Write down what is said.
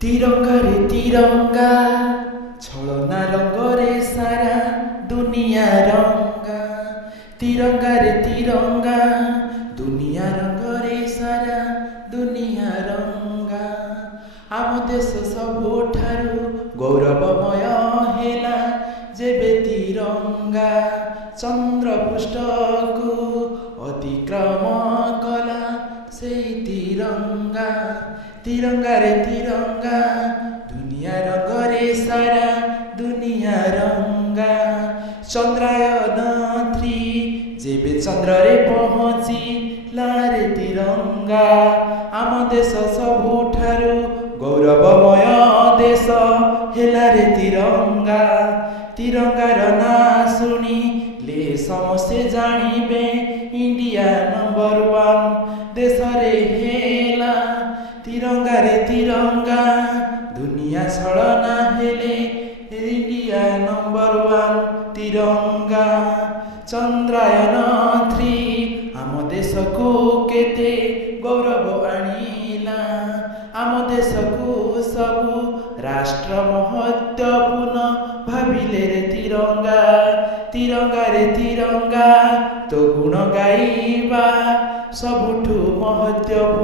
तिरंगा रे तिरंगा छलना रंग रे सारा दुनिया रंगा। तिरंगा रे तिरंगा दुनिया रंग रे सारा दुनिया रंगा। आम देश सबुठारु गौरवमय हेला जेबे तिरंगा चंद्र पृष्ठकु अतिक्रम कला सेई तिरंगा। तिरंगा रे तिरंगा दुनिया रंग रे सारा दुनिया रंगा। चंद्रायन 3 जेबे चंद्र रे पहुँची लारे तिरंगा। आम देश सबुठारु गौरवमय देश हेला रे तिरंगा। तिरंगार ना शुणिले समस्ते जानिबे इंडिया नंबर 1 देश रे हेला। तिरंगा रे तिरंगा दुनिया छलना हेले इंडिया नंबर 1 तिरंगा। चंद्रायन 3 आम देश को केते गौरव आनिला। आम देश को सबु राष्ट्र महत्वपूर्ण भाविले रे तिरंगा। तिरंगा रे तिरंगा तो गुण गाइबा सबुठु महत्वपूर्ण।